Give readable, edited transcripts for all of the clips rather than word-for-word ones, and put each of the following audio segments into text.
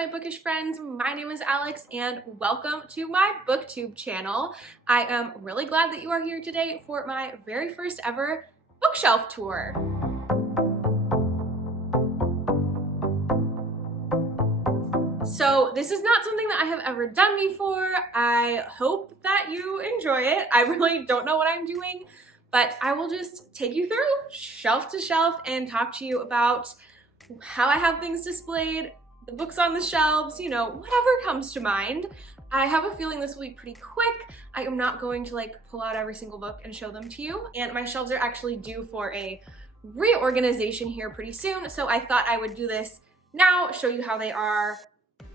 my bookish friends, my name is Alex and welcome to my booktube channel. I am really glad that you are here today for my very first ever bookshelf tour. So this is not something that I have ever done before. I hope that you enjoy it. I really don't know what I'm doing, but I will just take you through shelf to shelf and talk to you about how I have things displayed, the books on the shelves, you know, whatever comes to mind. I have a feeling this will be pretty quick. I am not going to pull out every single book and show them to you. And my shelves are actually due for a reorganization here pretty soon. So I thought I would do this now, show you how they are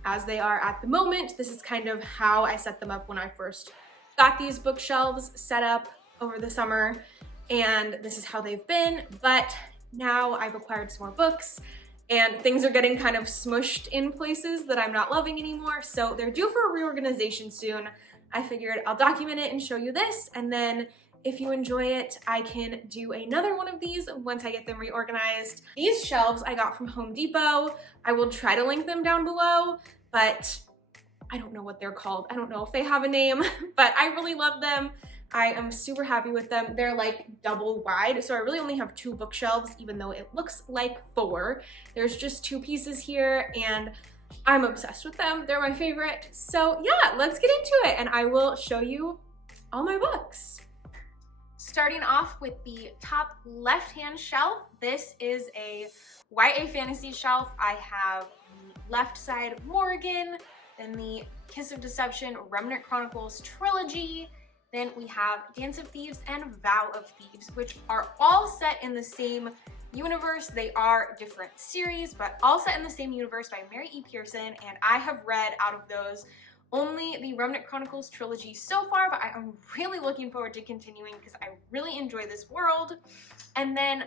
as they are at the moment. This is kind of how I set them up when I first got these bookshelves set up over the summer. And this is how they've been. But now I've acquired some more books and things are getting kind of smushed in places that I'm not loving anymore. So they're due for a reorganization soon. I figured I'll document it and show you this. And then if you enjoy it, I can do another one of these once I get them reorganized. These shelves I got from Home Depot. I will try to link them down below, but I don't know what they're called. I don't know if they have a name, but I really love them. I am super happy with them. They're double wide, so I really only have 2 bookshelves, even though it looks like 4. There's just 2 pieces here, and I'm obsessed with them. They're my favorite. So yeah, let's get into it, and I will show you all my books. Starting off with the top left-hand shelf, this is a YA fantasy shelf. I have the left side Morgan, then the Kiss of Deception Remnant Chronicles trilogy. Then we have Dance of Thieves and Vow of Thieves, which are all set in the same universe. They are different series, but all set in the same universe by Mary E. Pearson, and I have read out of those only the Remnant Chronicles trilogy so far, but I am really looking forward to continuing because I really enjoy this world. And then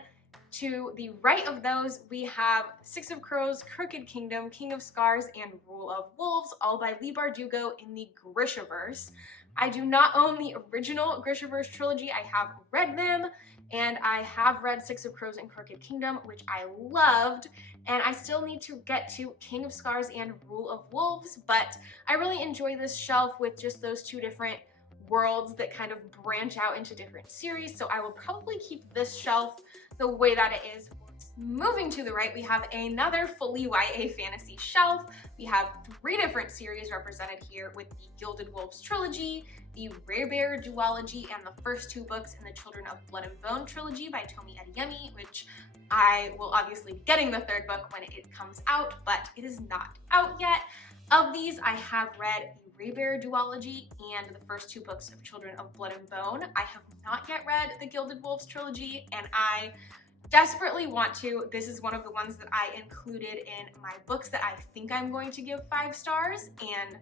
to the right of those, we have Six of Crows, Crooked Kingdom, King of Scars, and Rule of Wolves, all by Leigh Bardugo in the Grishaverse. I do not own the original Grishaverse trilogy. I have read them, and I have read Six of Crows and Crooked Kingdom, which I loved, and I still need to get to King of Scars and Rule of Wolves, but I really enjoy this shelf with just those 2 different worlds that kind of branch out into different series, so I will probably keep this shelf the way that it is. Moving to the right, we have another fully YA fantasy shelf. We have 3 different series represented here with the Gilded Wolves trilogy, the Rare Bear duology, and the first 2 books in the Children of Blood and Bone trilogy by Tomi Adeyemi, which I will obviously be getting the 3rd book when it comes out, but it is not out yet. Of these, I have read the Rare Bear duology and the first 2 books of Children of Blood and Bone. I have not yet read the Gilded Wolves trilogy, and I desperately want to. This is one of the ones that I included in my books that I think I'm going to give 5 stars, and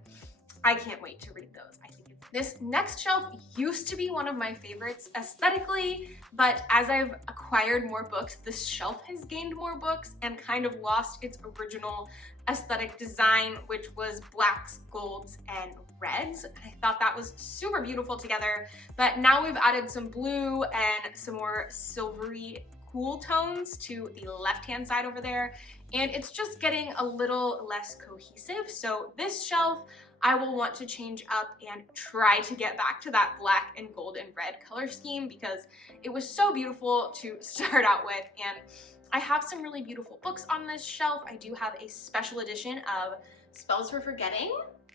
I can't wait to read those. I think this next shelf used to be one of my favorites aesthetically, but as I've acquired more books, this shelf has gained more books and kind of lost its original aesthetic design, which was blacks, golds, and reds. I thought that was super beautiful together, but now we've added some blue and some more silvery cool tones to the left-hand side over there, and it's just getting a little less cohesive. So this shelf I will want to change up and try to get back to that black and gold and red color scheme because it was so beautiful to start out with, and I have some really beautiful books on this shelf. I do have a special edition of Spells for Forgetting.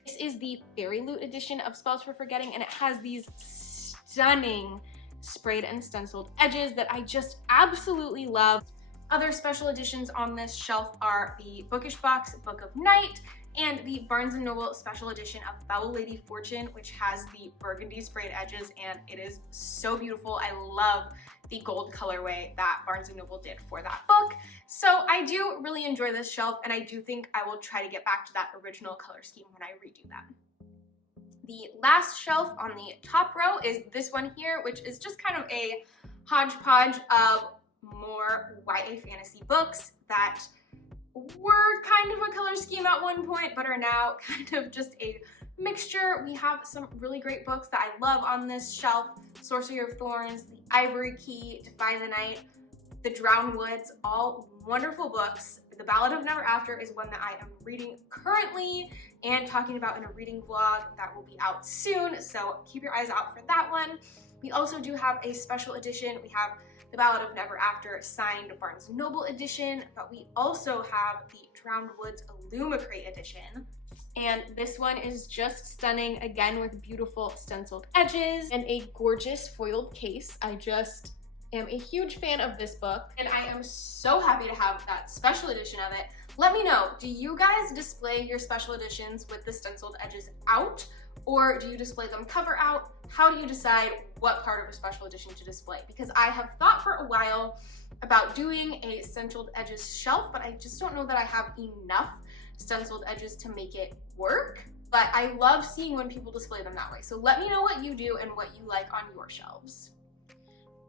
This is the Fairyloot edition of Spells for Forgetting, and it has these stunning sprayed and stenciled edges that I just absolutely love. Other special editions on this shelf are the Bookish Box Book of Night and the Barnes & Noble special edition of Foul Lady Fortune, which has the burgundy sprayed edges, and it is so beautiful. I love the gold colorway that Barnes & Noble did for that book. So I do really enjoy this shelf, and I do think I will try to get back to that original color scheme when I redo that. The last shelf on the top row is this one here, which is just kind of a hodgepodge of more YA fantasy books that were kind of a color scheme at one point, but are now kind of just a mixture. We have some really great books that I love on this shelf. Sorcery of Thorns, The Ivory Key, Defy the Night, The Drowned Woods, all wonderful books The Ballad of Never After is one that I am reading currently and talking about in a reading vlog that will be out soon, so keep your eyes out for that one. We also do have a special edition. We have The Ballad of Never After signed Barnes & Noble edition, but we also have the Drowned Woods illumicrate edition. And this one is just stunning, again with beautiful stenciled edges and a gorgeous foiled case. I just am a huge fan of this book, and I am so happy to have that special edition of it. Let me know, do you guys display your special editions with the stenciled edges out, or do you display them cover out? How do you decide what part of a special edition to display? Because I have thought for a while about doing a stenciled edges shelf, but I just don't know that I have enough stenciled edges to make it work. But I love seeing when people display them that way. So let me know what you do and what you like on your shelves.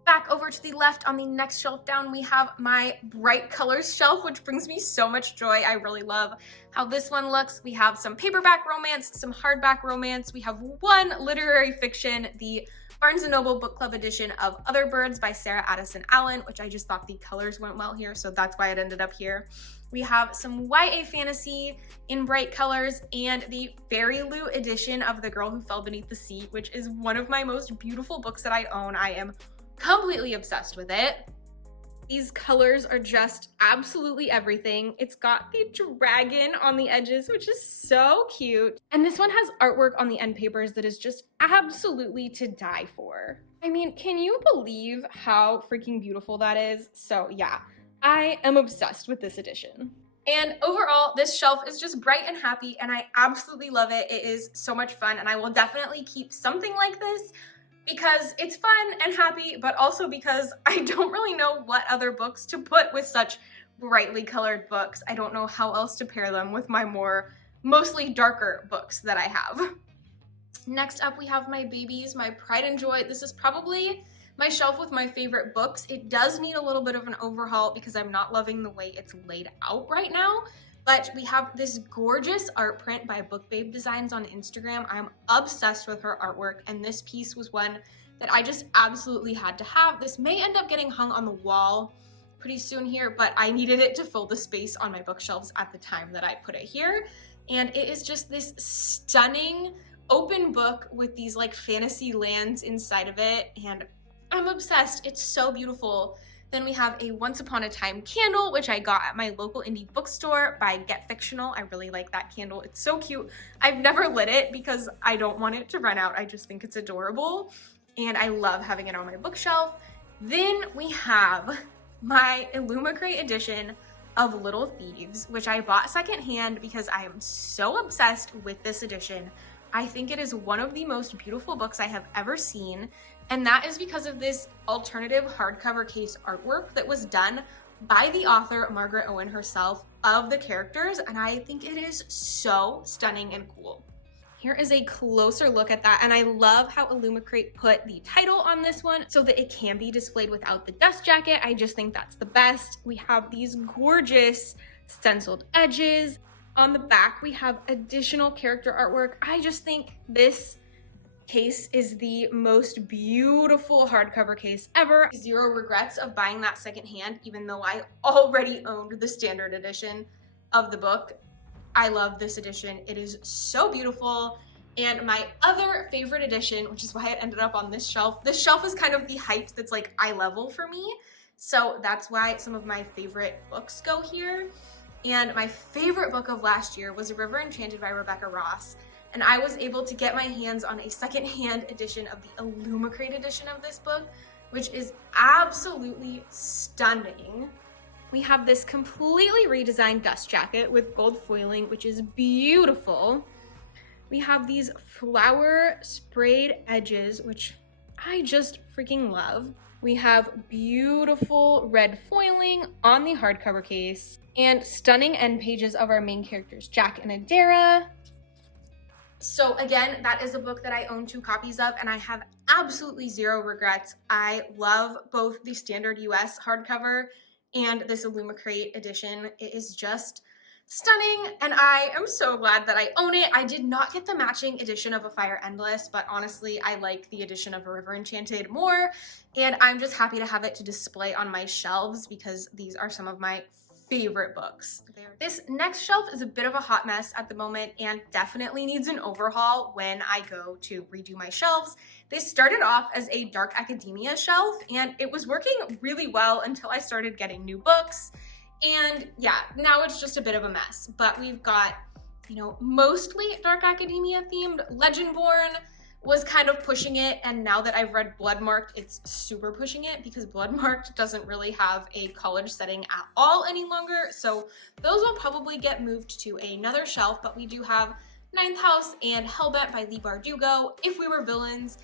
Back over to the left on the next shelf down, we have my bright colors shelf, which brings me so much joy. I really love how this one looks. We have some paperback romance, some hardback romance. We have one literary fiction, the Barnes & Noble Book Club edition of Other Birds by Sarah Addison Allen, which I just thought the colors went well here, so that's why it ended up here. We have some YA fantasy in bright colors and the fairyloot edition of The Girl Who Fell Beneath the Sea, which is one of my most beautiful books that I own. I am completely obsessed with it. These colors are just absolutely everything. It's got the dragon on the edges, which is so cute. And this one has artwork on the end papers that is just absolutely to die for. I mean, can you believe how freaking beautiful that is? So yeah, I am obsessed with this edition. And overall, this shelf is just bright and happy, and I absolutely love it. It is so much fun, and I will definitely keep something like this because it's fun and happy, but also because I don't really know what other books to put with such brightly colored books. I don't know how else to pair them with my mostly darker books that I have. Next up, we have my babies, my pride and joy. This is probably my shelf with my favorite books. It does need a little bit of an overhaul because I'm not loving the way it's laid out right now. But we have this gorgeous art print by Book Babe Designs on Instagram. I'm obsessed with her artwork, and this piece was one that I just absolutely had to have. This may end up getting hung on the wall pretty soon here, but I needed it to fill the space on my bookshelves at the time that I put it here. And it is just this stunning open book with these like fantasy lands inside of it, and I'm obsessed. It's so beautiful. Then we have a Once Upon a Time candle, which I got at my local indie bookstore by Get Fictional. I really like that candle. It's so cute. I've never lit it because I don't want it to run out. I just think it's adorable, and I love having it on my bookshelf. Then we have my illumicrate edition of Little Thieves, which I bought secondhand because I am so obsessed with this edition. I think it is one of the most beautiful books I have ever seen, and that is because of this alternative hardcover case artwork that was done by the author Margaret Owen herself of the characters, and I think it is so stunning and cool. Here is a closer look at that, and I love how illumicrate put the title on this one so that it can be displayed without the dust jacket. I just think that's the best. We have these gorgeous stenciled edges. On the back, we have additional character artwork. I just think this case is the most beautiful hardcover case ever. Zero regrets of buying that secondhand, even though I already owned the standard edition of the book. I love this edition. It is so beautiful. And my other favorite edition, which is why it ended up on this shelf is kind of the height that's like eye level for me. So that's why some of my favorite books go here. And my favorite book of last year was River Enchanted by Rebecca Ross. And I was able to get my hands on a secondhand edition of the illumicrate edition of this book, which is absolutely stunning. We have this completely redesigned dust jacket with gold foiling, which is beautiful. We have these flower sprayed edges, which I just freaking love. We have beautiful red foiling on the hardcover case and stunning end pages of our main characters, Jack and Adara. So again, that is a book that I own 2 copies of, and I have absolutely zero regrets. I love both the standard US hardcover and this illumicrate edition. It is just stunning, and I am so glad that I own it. I did not get the matching edition of A Fire Endless, but honestly, I like the edition of A River Enchanted more, and I'm just happy to have it to display on my shelves because these are some of my favorite books. This next shelf is a bit of a hot mess at the moment and definitely needs an overhaul when I go to redo my shelves. This started off as a dark academia shelf and it was working really well until I started getting new books. And yeah, now it's just a bit of a mess, but we've got, you know, mostly dark academia themed. Legendborn was kind of pushing it, and now that I've read Bloodmarked, it's super pushing it because Bloodmarked doesn't really have a college setting at all any longer, so those will probably get moved to another shelf, but we do have Ninth House and Hellbent by Leigh Bardugo, If We Were Villains,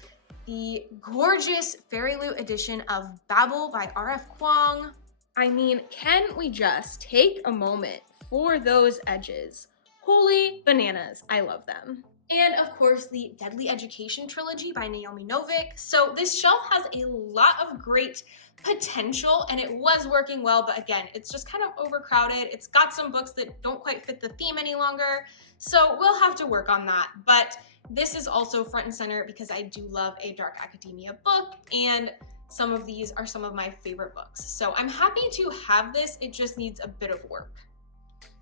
the gorgeous Fairyloot edition of Babel by R.F. Kuang. I mean, can we just take a moment for those edges? Holy bananas, I love them. And of course, the Deadly Education trilogy by Naomi Novik. So this shelf has a lot of great potential and it was working well, but again, it's just kind of overcrowded. It's got some books that don't quite fit the theme any longer. So we'll have to work on that. But this is also front and center because I do love a dark academia book, and some of these are some of my favorite books. So I'm happy to have this, it just needs a bit of work.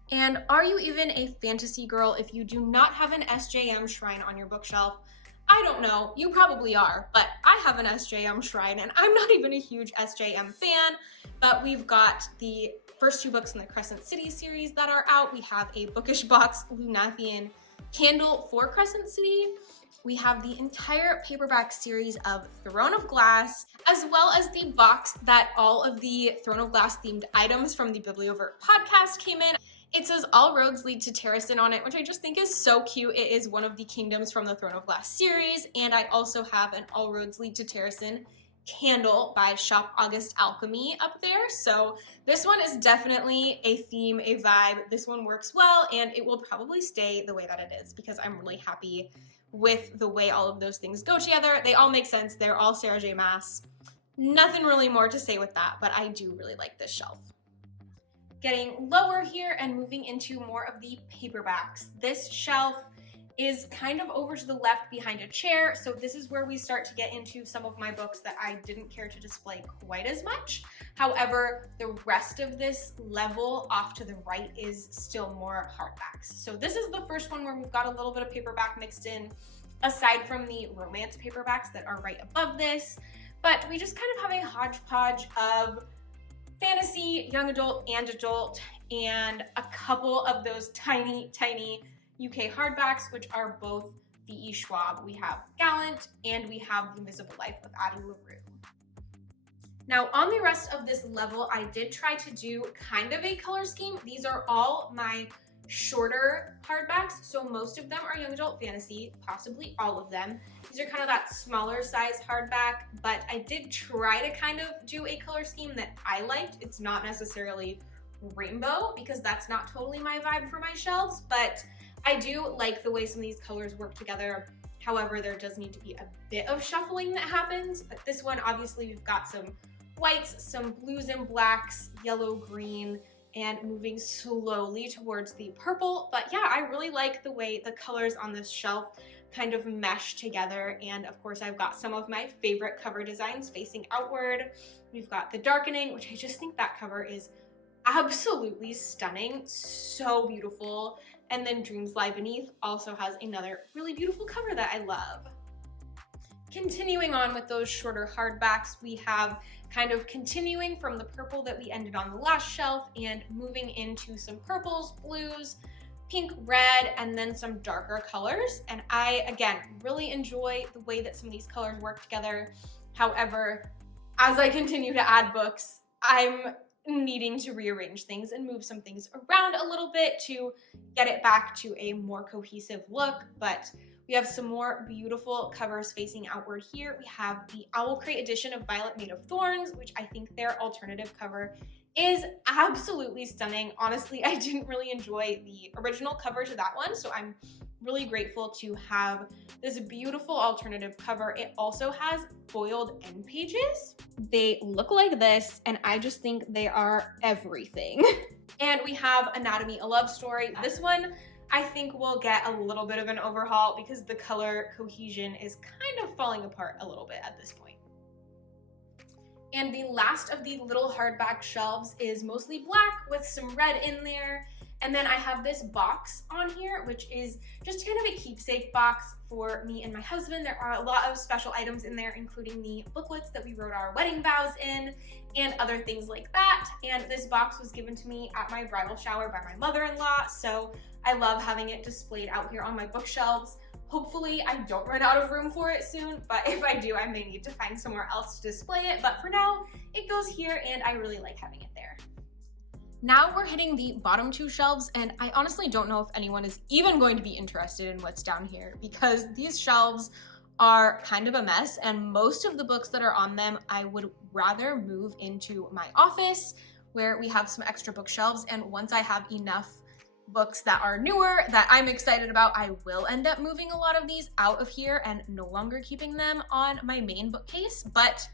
And are you even a fantasy girl if you do not have an SJM shrine on your bookshelf? I don't know, you probably are, but I have an SJM shrine and I'm not even a huge SJM fan, but we've got the first 2 books in the Crescent City series that are out. We have a Bookish Box Lunathian candle for Crescent City. We have the entire paperback series of Throne of Glass, as well as the box that all of the Throne of Glass themed items from the Bibliovert podcast came in. It says All Roads Lead to Terrasen on it, which I just think is so cute. It is one of the kingdoms from the Throne of Glass series, and I also have an All Roads Lead to Terrasen candle by Shop August Alchemy up there. So this one is definitely a theme, a vibe. This one works well, and it will probably stay the way that it is because I'm really happy with the way all of those things go together. They all make sense. They're all Sarah J. Maas. Nothing really more to say with that, but I do really like this shelf. Getting lower here and moving into more of the paperbacks. This shelf is kind of over to the left behind a chair, so this is where we start to get into some of my books that I didn't care to display quite as much. However, the rest of this level off to the right is still more hardbacks. So this is the first one where we've got a little bit of paperback mixed in, aside from the romance paperbacks that are right above this. But we just kind of have a hodgepodge of fantasy, young adult, and a couple of those tiny, tiny UK hardbacks, which are both V.E. Schwab. We have Gallant, and we have The Invisible Life of Addie LaRue. Now, on the rest of this level, I did try to do kind of a color scheme. These are all my shorter hardbacks, so most of them are young adult fantasy, possibly all of them. These are kind of that smaller size hardback, but I did try to kind of do a color scheme that I liked. It's not necessarily rainbow because that's not totally my vibe for my shelves, but I do like the way some of these colors work together. However, there does need to be a bit of shuffling that happens, but this one, obviously, we've got some whites, some blues and blacks, yellow, green, and moving slowly towards the purple. But yeah, I really like the way the colors on this shelf kind of mesh together. And of course, I've got some of my favorite cover designs facing outward. We've got The Darkening, which I just think that cover is absolutely stunning, so beautiful. And then Dreams Lie Beneath also has another really beautiful cover that I love. Continuing on with those shorter hardbacks, we have kind of continuing from the purple that we ended on the last shelf and moving into some purples, blues, pink, red, and then some darker colors. And I, again, really enjoy the way that some of these colors work together. However, as I continue to add books, I'm needing to rearrange things and move some things around a little bit to get it back to a more cohesive look. But we have some more beautiful covers facing outward here. We have the Owlcrate edition of Violet Made of Thorns, which I think their alternative cover is absolutely stunning. Honestly, I didn't really enjoy the original cover to that one, so I'm really grateful to have this beautiful alternative cover. It also has foiled end pages. They look like this, and I just think they are everything. And we have Anatomy: A Love Story. This one I think will get a little bit of an overhaul because the color cohesion is kind of falling apart a little bit at this point. And the last of the little hardback shelves is mostly black with some red in there. And then I have this box on here, which is just kind of a keepsake box for me and my husband. There are a lot of special items in there, including the booklets that we wrote our wedding vows in and other things like that. And this box was given to me at my bridal shower by my mother-in-law, so I love having it displayed out here on my bookshelves. Hopefully I don't run out of room for it soon, but if I do, I may need to find somewhere else to display it. But for now, it goes here and I really like having it there. Now we're hitting the bottom two shelves, and I honestly don't know if anyone is even going to be interested in what's down here because these shelves are kind of a mess, and most of the books that are on them I would rather move into my office where we have some extra bookshelves, and once I have enough books that are newer that I'm excited about, I will end up moving a lot of these out of here and no longer keeping them on my main bookcase, but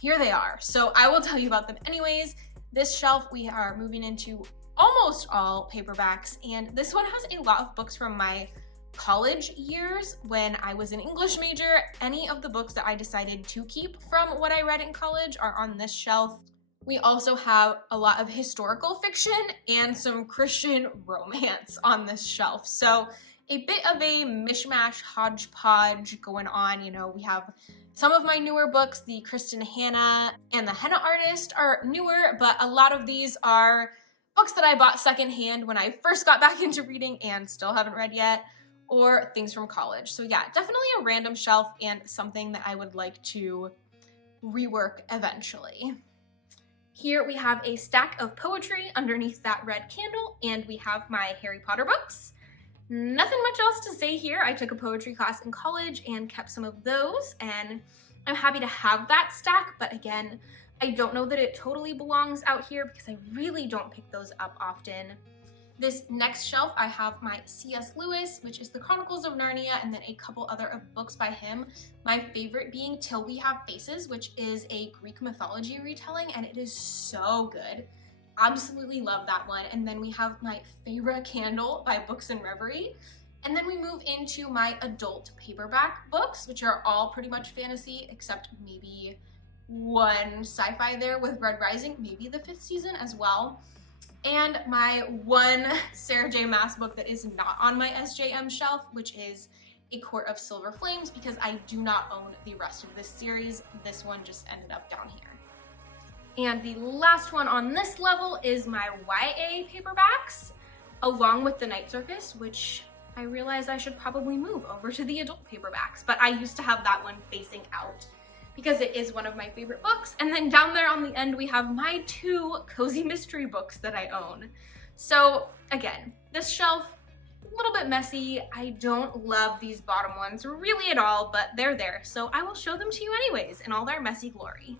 here they are. So I will tell you about them anyways. This shelf we are moving into almost all paperbacks, and this one has a lot of books from my college years when I was an English major. Any of the books that I decided to keep from what I read in college are on this shelf. We also have a lot of historical fiction and some Christian romance on this shelf. So a bit of a mishmash hodgepodge going on. You know, we have some of my newer books, the Kristen Hanna and the Henna Artist are newer, but a lot of these are books that I bought secondhand when I first got back into reading and still haven't read yet, or things from college. So yeah, definitely a random shelf and something that I would like to rework eventually. Here we have a stack of poetry underneath that red candle, and we have my Harry Potter books. Nothing much else to say here. I took a poetry class in college and kept some of those, and I'm happy to have that stack, but again, I don't know that it totally belongs out here because I really don't pick those up often. This next shelf, I have my C.S. Lewis, which is the Chronicles of Narnia, and then a couple other of books by him. My favorite being Till We Have Faces, which is a Greek mythology retelling, and it is so good. Absolutely love that one. And then we have my Feyre Candle by Books and Reverie. And then we move into my adult paperback books, which are all pretty much fantasy, except maybe one sci-fi there with Red Rising, maybe the 5th season as well. And my one Sarah J. Maas book that is not on my SJM shelf, which is A Court of Silver Flames, because I do not own the rest of this series. This one just ended up down here. And the last one on this level is my YA paperbacks, along with The Night Circus, which I realized I should probably move over to the adult paperbacks, but I used to have that one facing out because it is one of my favorite books. And then down there on the end, we have my 2 cozy mystery books that I own. So again, this shelf, a little bit messy. I don't love these bottom ones really at all, but they're there. So I will show them to you anyways in all their messy glory.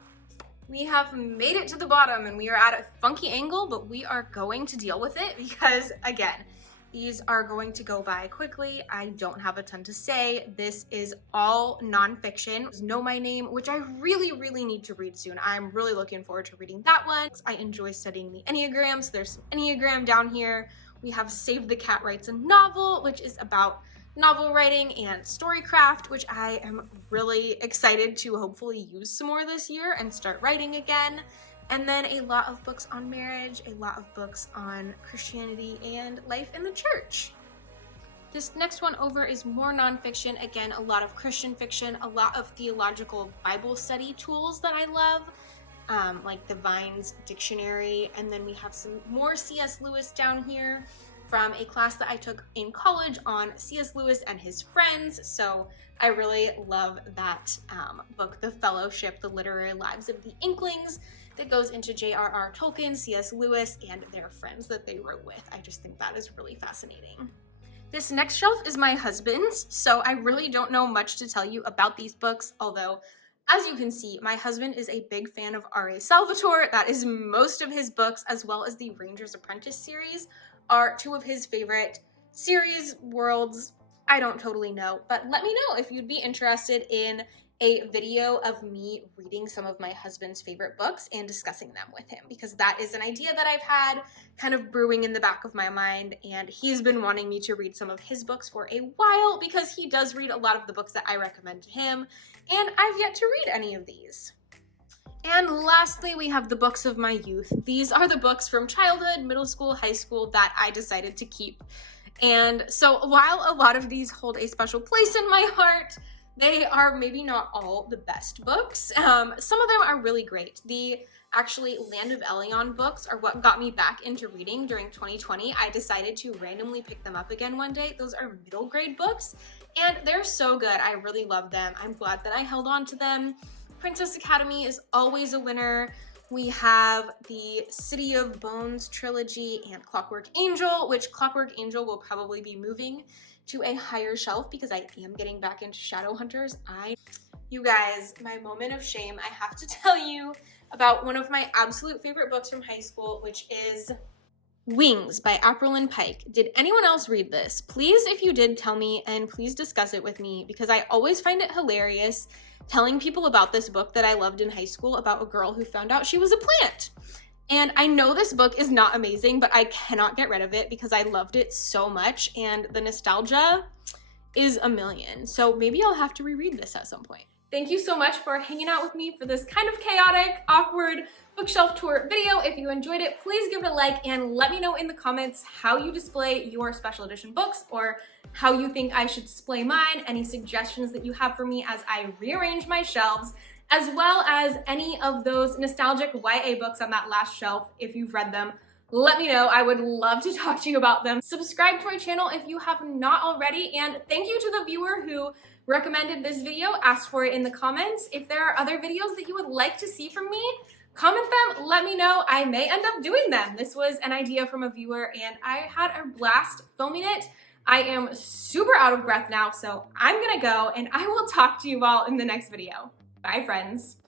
We have made it to the bottom and we are at a funky angle, but we are going to deal with it because again, these are going to go by quickly. I don't have a ton to say. This is all nonfiction. Know My Name, which I really need to read soon. I'm really looking forward to reading that one. I enjoy studying the Enneagram, so there's some Enneagram down here. We have Save the Cat Writes a Novel, which is about novel writing, and STORYGRAPH, which I am really excited to hopefully use some more this year and start writing again. And then a lot of books on marriage, a lot of books on Christianity and life in the church. This next one over is more nonfiction. Again, a lot of Christian fiction, a lot of theological Bible study tools that I love, like the Vine's Dictionary. And then we have some more C.S. Lewis down here from a class that I took in college on C.S. Lewis and his friends. So I really love that book, The Fellowship, The Literary Lives of the Inklings, that goes into J.R.R. Tolkien, C.S. Lewis, and their friends that they wrote with. I just think that is really fascinating. This next shelf is my husband's, so I really don't know much to tell you about these books, although, as you can see, my husband is a big fan of R.A. Salvatore. That is most of his books, as well as the Ranger's Apprentice series, are 2 of his favorite series, worlds. I don't totally know, but let me know if you'd be interested in a video of me reading some of my husband's favorite books and discussing them with him, because that is an idea that I've had kind of brewing in the back of my mind, and he's been wanting me to read some of his books for a while because he does read a lot of the books that I recommend to him, and I've yet to read any of these. And lastly, we have the books of my youth. These are the books from childhood, middle school, high school that I decided to keep. And so while a lot of these hold a special place in my heart, they are maybe not all the best books. Some of them are really great. The actually Land of Elion books are what got me back into reading during 2020. I decided to randomly pick them up again one day. Those are middle grade books and they're so good. I really love them. I'm glad that I held on to them. Princess Academy is always a winner. We have the City of Bones trilogy and Clockwork Angel, which Clockwork Angel will probably be moving to a higher shelf because I am getting back into Shadowhunters. You guys, my moment of shame, I have to tell you about one of my absolute favorite books from high school, which is Wings by April and Pike. Did anyone else read this? Please, if you did, tell me and please discuss it with me because I always find it hilarious telling people about this book that I loved in high school about a girl who found out she was a plant. And I know this book is not amazing, but I cannot get rid of it because I loved it so much and the nostalgia is a million. So maybe I'll have to reread this at some point. Thank you so much for hanging out with me for this kind of chaotic, awkward bookshelf tour video. If you enjoyed it, please give it a like and let me know in the comments how you display your special edition books or how you think I should display mine, any suggestions that you have for me as I rearrange my shelves, as well as any of those nostalgic YA books on that last shelf if you've read them. Let me know. I would love to talk to you about them. Subscribe to my channel if you have not already, and thank you to the viewer who recommended this video, asked for it in the comments. If there are other videos that you would like to see from me, comment them, let me know. I may end up doing them. This was an idea from a viewer and I had a blast filming it. I am super out of breath now, so I'm gonna go and I will talk to you all in the next video. Bye, friends.